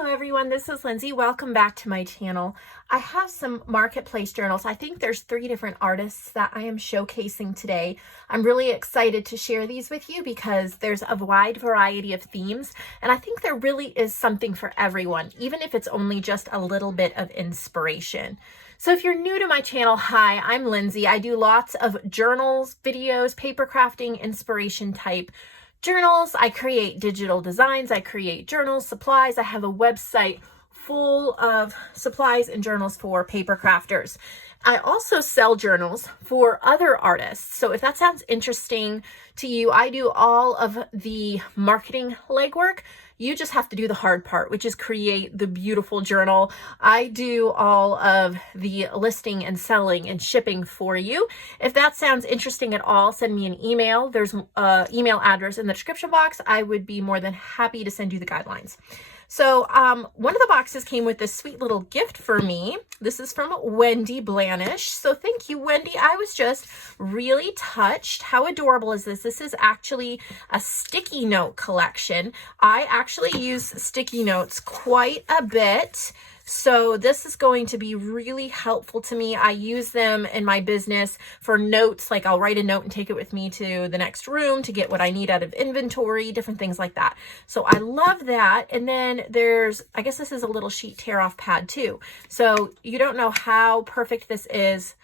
Hello everyone, this is Lindsay. Welcome back to my channel. I have some marketplace journals. I think there's 3 different artists that I am showcasing today. I'm really excited to share these with you because there's a wide variety of themes, and I think there really is something for everyone, even if it's only just a little bit of inspiration. So if you're new to my channel, hi, I'm Lindsay. I do lots of journals, videos, paper crafting, inspiration type journals. I create digital designs, I create journals, supplies. I have a website full of supplies and journals for paper crafters. I also sell journals for other artists. So if that sounds interesting to you, I do all of the marketing legwork. You just have to do the hard part, which is create the beautiful journal. I do all of the listing and selling and shipping for you. If that sounds interesting at all, send me an email. There's an email address in the description box. I would be more than happy to send you the guidelines. So one of the boxes came with this sweet little gift for me. This is from Wendy Blanish. So thank you, Wendy. I was just really touched. How adorable is this? This is actually a sticky note collection. I actually use sticky notes quite a bit. So this is going to be really helpful to me. I use them in my business for notes, like I'll write a note and take it with me to the next room to get what I need out of inventory, different things like that. So I love that. And then there's, I guess this is a little sheet tear off pad too. So you don't know how perfect this is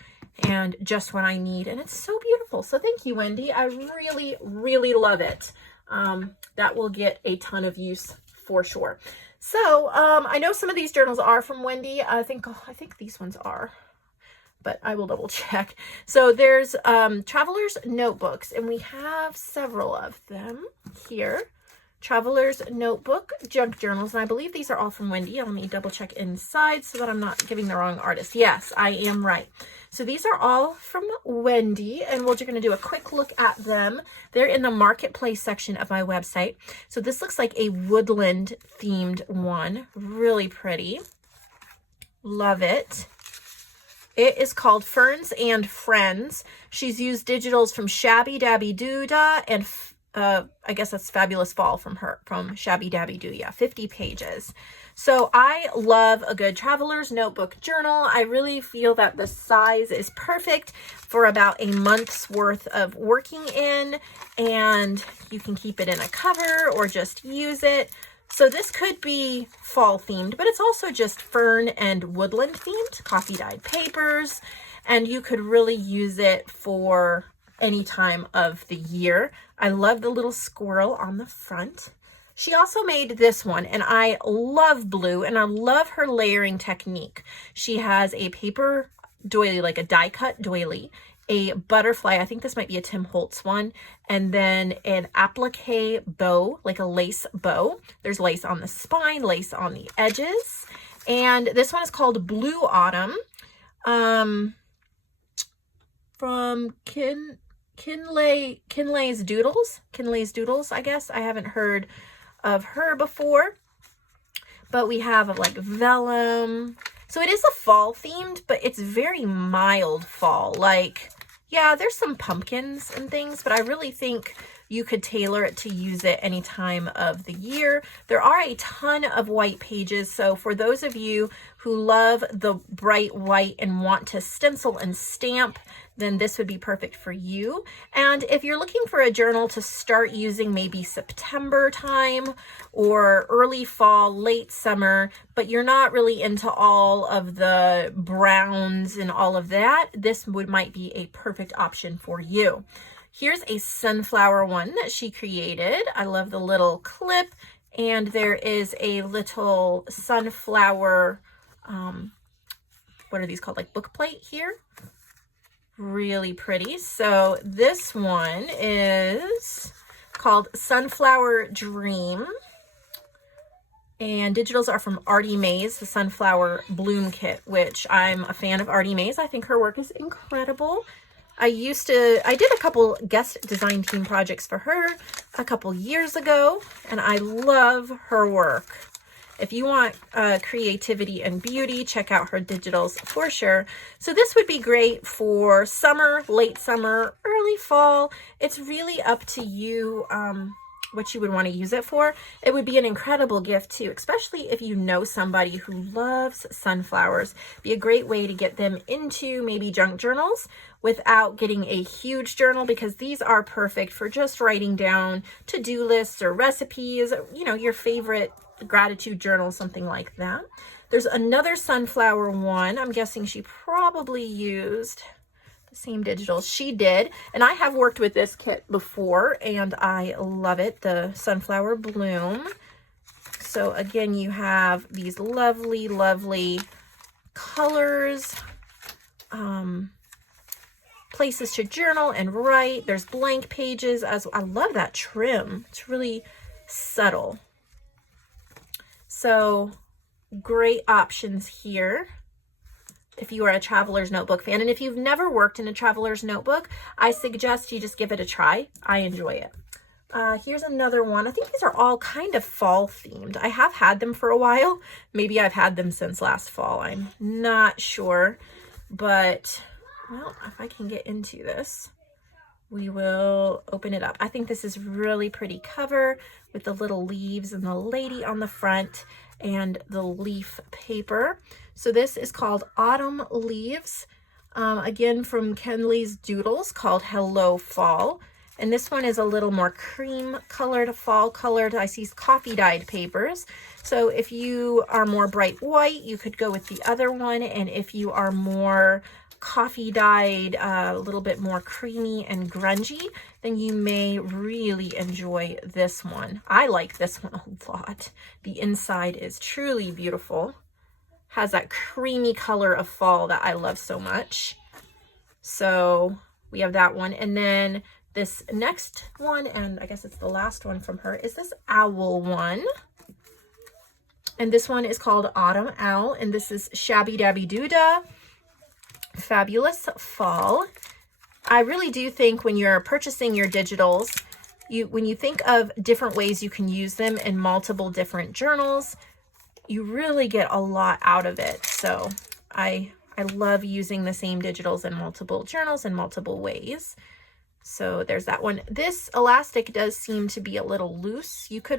and just what I need. And it's so beautiful. So thank you, Wendy. I really, really love it. That will get a ton of use for sure. So I know some of these journals are from Wendy. I think these ones are, but I will double check. So there's Traveler's Notebooks, and we have several of them here. Traveler's Notebook junk journals, and I believe these are all from Wendy. Let me double check inside so that I'm not giving the wrong artist. Yes, I am right. So these are all from Wendy, and we're just going to do a quick look at them. They're in the marketplace section of my website. So this looks like a woodland themed one. Really pretty. Love it. It is called Ferns and Friends. She's used digitals from Shabby Dabby Doodah and I guess that's Fabulous Fall from Shabby Dabby Doo. Yeah, 50 pages. So I love a good traveler's notebook journal. I really feel that the size is perfect for about a month's worth of working in, and you can keep it in a cover or just use it. So this could be fall themed, but it's also just fern and woodland themed, coffee dyed papers, and you could really use it for any time of the year. I love the little squirrel on the front. She also made this one, and I love blue, and I love her layering technique. She has a paper doily, like a die cut doily, a butterfly, I think this might be a Tim Holtz one, and then an applique bow, like a lace bow. There's lace on the spine, lace on the edges, and this one is called Blue Autumn, from Kinlay's Doodles, I guess. I haven't heard of her before, but we have like vellum. So it is a fall themed, but it's very mild fall. Like, yeah, there's some pumpkins and things, but I really think you could tailor it to use it any time of the year. There are a ton of white pages, so for those of you who love the bright white and want to stencil and stamp, then this would be perfect for you. And if you're looking for a journal to start using maybe September time or early fall, late summer, but you're not really into all of the browns and all of that, this might be a perfect option for you. Here's a sunflower one that she created. I love the little clip, and there is a little sunflower, what are these called? Like book plate here. Really pretty. So this one is called Sunflower Dream, and digitals are from Artie Mays, the Sunflower Bloom Kit, which I'm a fan of Artie Mays. I think her work is incredible. I did a couple guest design team projects for her a couple years ago, and I love her work. If you want creativity and beauty, check out her digitals for sure. So this would be great for summer, late summer, early fall. It's really up to you what you would want to use it for. It would be an incredible gift too, especially if you know somebody who loves sunflowers. Be a great way to get them into maybe junk journals without getting a huge journal, because these are perfect for just writing down to-do lists or recipes, you know, your favorite gratitude journal, something like that. There's another sunflower one. I'm guessing she probably used the same digitals. She did. And I have worked with this kit before and I love it. The Sunflower Bloom. So again, you have these lovely, lovely colors, places to journal and write. There's blank pages. As I love that trim. It's really subtle. So great options here if you are a Traveler's Notebook fan. And if you've never worked in a Traveler's Notebook, I suggest you just give it a try. I enjoy it. Here's another one. I think these are all kind of fall themed. I have had them for a while. Maybe I've had them since last fall. I'm not sure. But, well, if I can get into this, we will open it up. I think this is really pretty cover with the little leaves and the lady on the front and the leaf paper. So this is called Autumn Leaves, again from Kenley's Doodles, called Hello Fall. And this one is a little more cream colored, fall colored. I see coffee dyed papers. So if you are more bright white, you could go with the other one. And if you are more coffee dyed, a little bit more creamy and grungy, then you may really enjoy this one. I like this one a lot. The inside is truly beautiful. Has that creamy color of fall that I love so much. So we have that one. And then this next one, and I guess it's the last one from her, is this owl one. And this one is called Autumn Owl. And this is Shabby Dabby Doodah. Fabulous Fall. I really do think when you're purchasing your digitals, when you think of different ways you can use them in multiple different journals, you really get a lot out of it. So I love using the same digitals in multiple journals in multiple ways. So there's that one. This elastic does seem to be a little loose. You could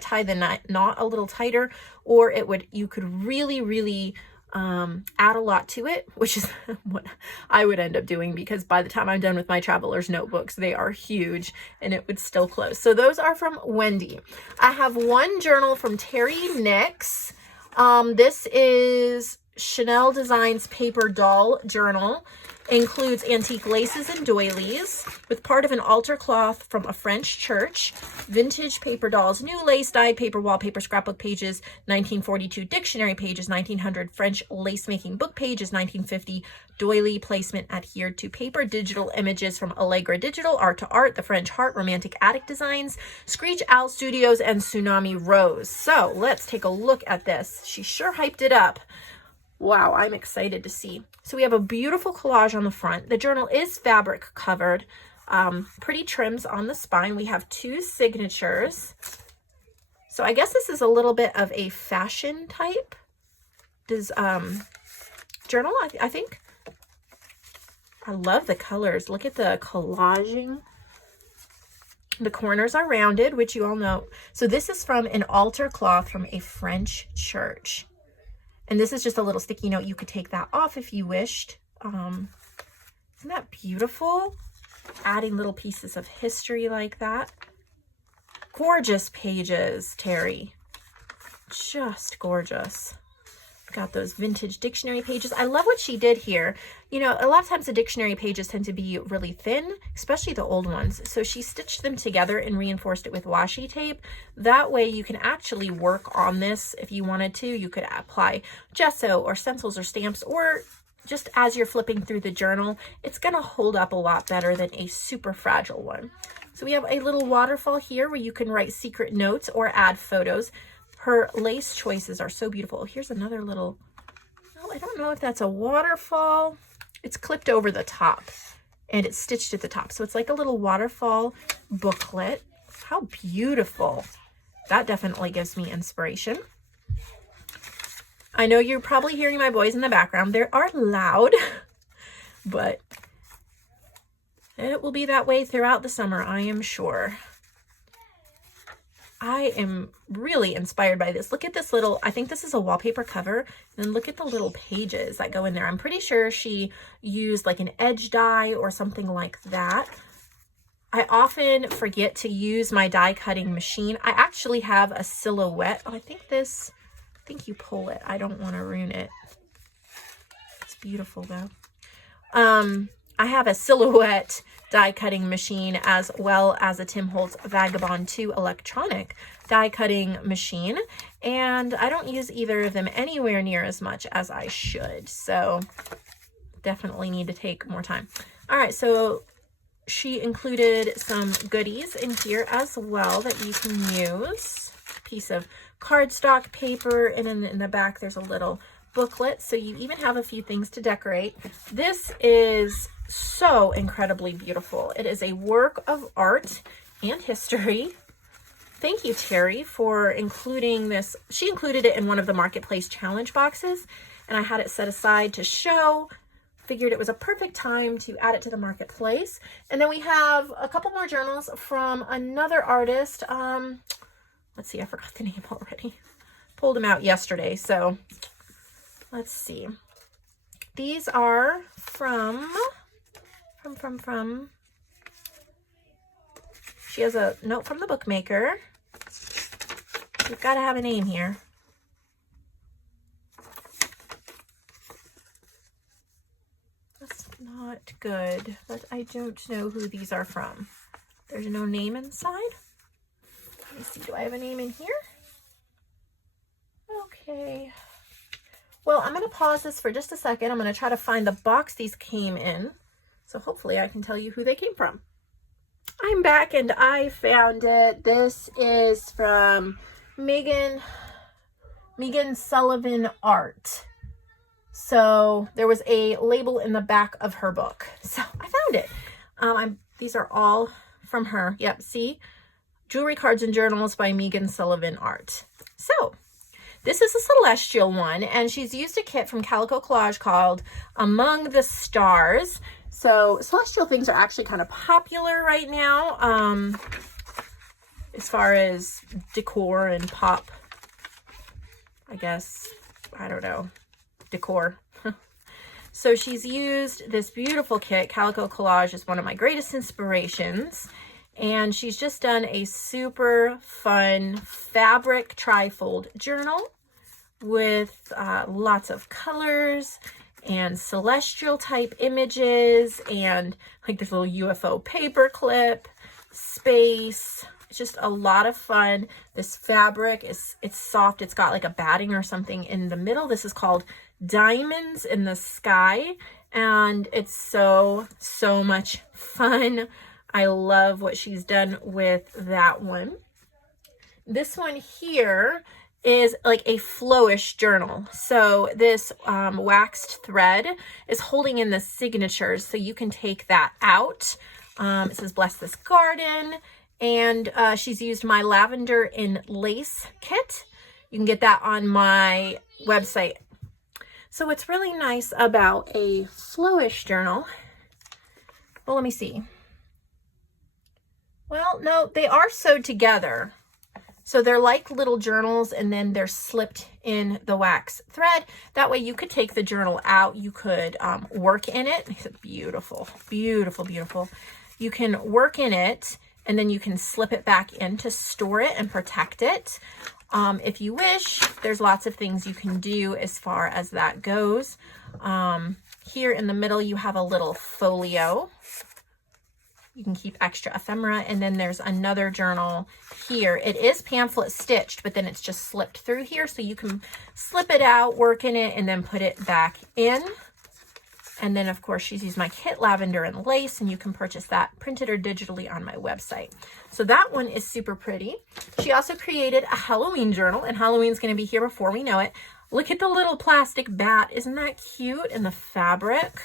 tie the knot a little tighter, or you could really add a lot to it, which is what I would end up doing, because by the time I'm done with my Traveler's Notebooks, they are huge and it would still close. So those are from Wendy. I have one journal from Terry Nix. This is Chanel Designs Paper Doll Journal. Includes antique laces and doilies with part of an altar cloth from a French church, vintage paper dolls, new lace dyed paper wallpaper, scrapbook pages, 1942 dictionary pages, 1900 French lace making book pages, 1950 doily placement adhered to paper, digital images from Allegra Digital, Art to Art, The French Heart, Romantic Attic Designs, Screech Owl Studios, and Tsunami Rose. So let's take a look at this. She sure hyped it up. Wow, I'm excited to see. So we have a beautiful collage on the front. The journal is fabric covered. Pretty trims on the spine. We have 2 signatures. So I guess this is a little bit of a fashion type journal, I think. I love the colors. Look at the collaging. The corners are rounded, which you all know. So this is from an altar cloth from a French church. And this is just a little sticky note. You could take that off if you wished. Isn't that beautiful? Adding little pieces of history like that. Gorgeous pages, Terry. Just gorgeous. Got those vintage dictionary pages. I love what she did here. You know, a lot of times the dictionary pages tend to be really thin, especially the old ones. So she stitched them together and reinforced it with washi tape. That way you can actually work on this if you wanted to. You could apply gesso or stencils or stamps, or just as you're flipping through the journal, it's going to hold up a lot better than a super fragile one. So we have a little waterfall here where you can write secret notes or add photos. Her lace choices are so beautiful. Here's another little, I don't know if that's a waterfall. It's clipped over the top and it's stitched at the top. So it's like a little waterfall booklet. How beautiful. That definitely gives me inspiration. I know you're probably hearing my boys in the background. They are loud, but it will be that way throughout the summer, I am sure. I am really inspired by this. Look at this little, I think this is a wallpaper cover, and look at the little pages that go in there. I'm pretty sure she used like an edge die or something like that. I often forget to use my die cutting machine. I actually have a silhouette. Oh, I think you pull it. I don't want to ruin it. It's beautiful though. I have a silhouette die cutting machine as well as a Tim Holtz Vagabond 2 electronic die cutting machine, and I don't use either of them anywhere near as much as I should, so definitely need to take more time. All right, so she included some goodies in here as well that you can use. A piece of cardstock paper, and in the back there's a little booklet, so you even have a few things to decorate. This is so incredibly beautiful. It is a work of art and history. Thank you, Terry, for including this. She included it in one of the Marketplace challenge boxes, and I had it set aside to show. Figured it was a perfect time to add it to the Marketplace. And then we have a couple more journals from another artist. Let's see, I forgot the name already. Pulled them out yesterday, so let's see. These are from, she has a note from the bookmaker. You've got to have a name here. That's not good, but I don't know who these are from. There's no name inside. Let me see, do I have a name in here? Okay. Well, I'm going to pause this for just a second. I'm going to try to find the box these came in. So hopefully I can tell you who they came from. I'm back and I found it. This is from Megan Sullivan Art. So there was a label in the back of her book. So I found it. These are all from her. Yep, see? Jewelry, Cards, and Journals by Megan Sullivan Art. So this is a celestial one, and she's used a kit from Calico Collage called Among the Stars. So celestial things are actually kind of popular right now, as far as decor and pop, I guess, I don't know, decor. So she's used this beautiful kit. Calico Collage is one of my greatest inspirations. And she's just done a super fun fabric trifold journal with lots of colors and celestial type images, and like this little UFO paper clip, space. It's just a lot of fun. This fabric it's soft. It's got like a batting or something in the middle. This is called Diamonds in the Sky, and it's so much fun. I love what she's done with that one. This one here is like a Flourish journal. So this waxed thread is holding in the signatures, so you can take that out. It says Bless This Garden, and she's used my Lavender in Lace kit. You can get that on my website. So what's really nice about a Flourish journal, well, let me see. Well, no, they are sewed together. So they're like little journals, and then they're slipped in the wax thread. That way you could take the journal out. You could work in it. It's beautiful, beautiful, beautiful. You can work in it, and then you can slip it back in to store it and protect it. If you wish, there's lots of things you can do as far as that goes. Here in the middle, you have a little folio. You can keep extra ephemera, and then there's another journal here. It is pamphlet stitched, but then it's just slipped through here, so you can slip it out, work in it, and then put it back in. And then, of course, she's used my kit Lavender and Lace, and you can purchase that printed or digitally on my website. So that one is super pretty. She also created a Halloween journal, and Halloween's going to be here before we know it. Look at the little plastic bat. Isn't that cute? And the fabric.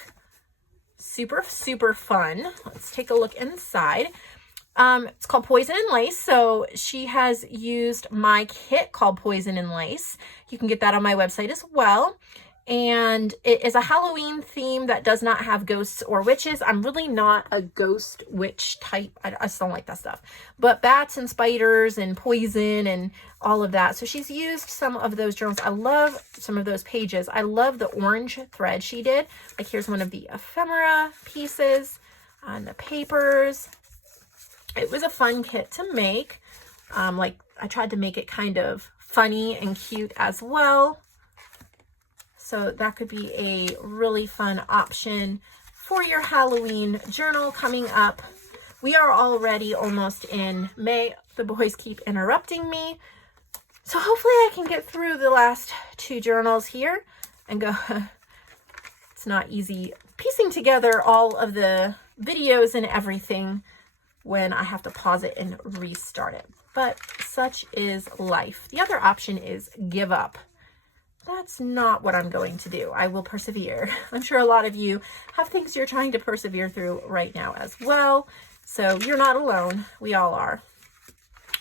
Super, super fun. Let's take a look inside. It's called Poison and Lace. So she has used my kit called Poison and Lace. You can get that on my website as well. And it is a Halloween theme that does not have ghosts or witches. I'm really not a ghost witch type. I just don't like that stuff. But bats and spiders and poison and all of that. So she's used some of those journals. I love some of those pages. I love the orange thread she did. Like here's one of the ephemera pieces on the papers. It was a fun kit to make. Like I tried to make it kind of funny and cute as well. So that could be a really fun option for your Halloween journal coming up. We are already almost in May. The boys keep interrupting me. So hopefully I can get through the last 2 journals here and go. It's not easy piecing together all of the videos and everything when I have to pause it and restart it. But such is life. The other option is give up. That's not what I'm going to do. I will persevere. I'm sure a lot of you have things you're trying to persevere through right now as well. So you're not alone. We all are.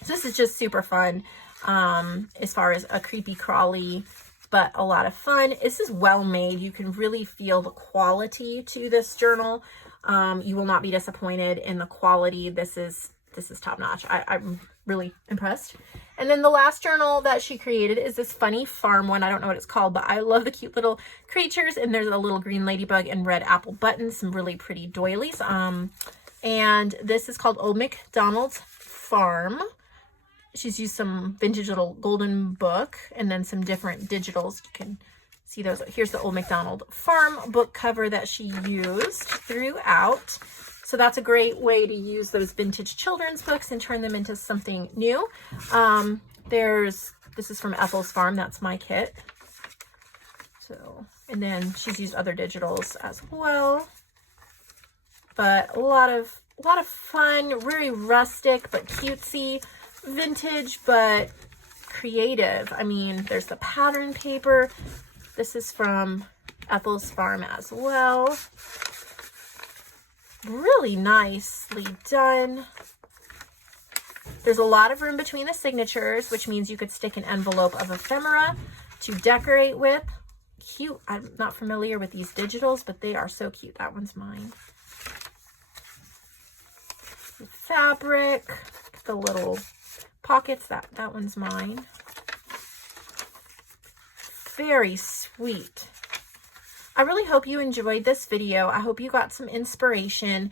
So this is just super fun as far as a creepy crawly, but a lot of fun. This is well made. You can really feel the quality to this journal. You will not be disappointed in the quality. This is top notch. I'm really impressed. And then the last journal that she created is this funny farm one. I don't know what it's called, but I love the cute little creatures. And there's a little green ladybug and red apple buttons, some really pretty doilies. And this is called Old MacDonald's Farm. She's used some vintage little golden book and then some different digitals. You can see those. Here's the Old MacDonald Farm book cover that she used throughout. So that's a great way to use those vintage children's books and turn them into something new. This is from Ethel's Farm. That's my kit. So, and then she's used other digitals as well. But a lot of fun, really rustic but cutesy, vintage but creative. I mean, there's the pattern paper. This is from Ethel's Farm as well. Really nicely done. There's a lot of room between the signatures, which means you could stick an envelope of ephemera to decorate with. Cute. I'm not familiar with these digitals, but they are so cute. That one's mine. The fabric, the little pockets, that one's mine. Very sweet. I really hope you enjoyed this video. I hope you got some inspiration.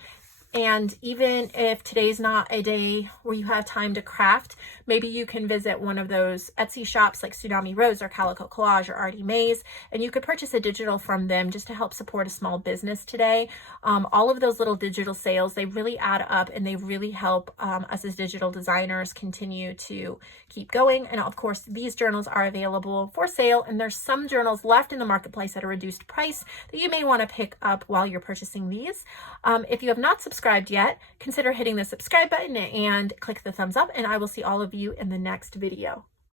And even if today's not a day where you have time to craft, maybe you can visit one of those Etsy shops like Tsunami Rose or Calico Collage or Artie Mays, and you could purchase a digital from them just to help support a small business today. All of those little digital sales, they really add up and they really help us as digital designers continue to keep going. And of course, these journals are available for sale, and there's some journals left in the marketplace at a reduced price that you may want to pick up while you're purchasing these. If you have not subscribed yet, consider hitting the subscribe button and click the thumbs up, and I will see all of you in the next video.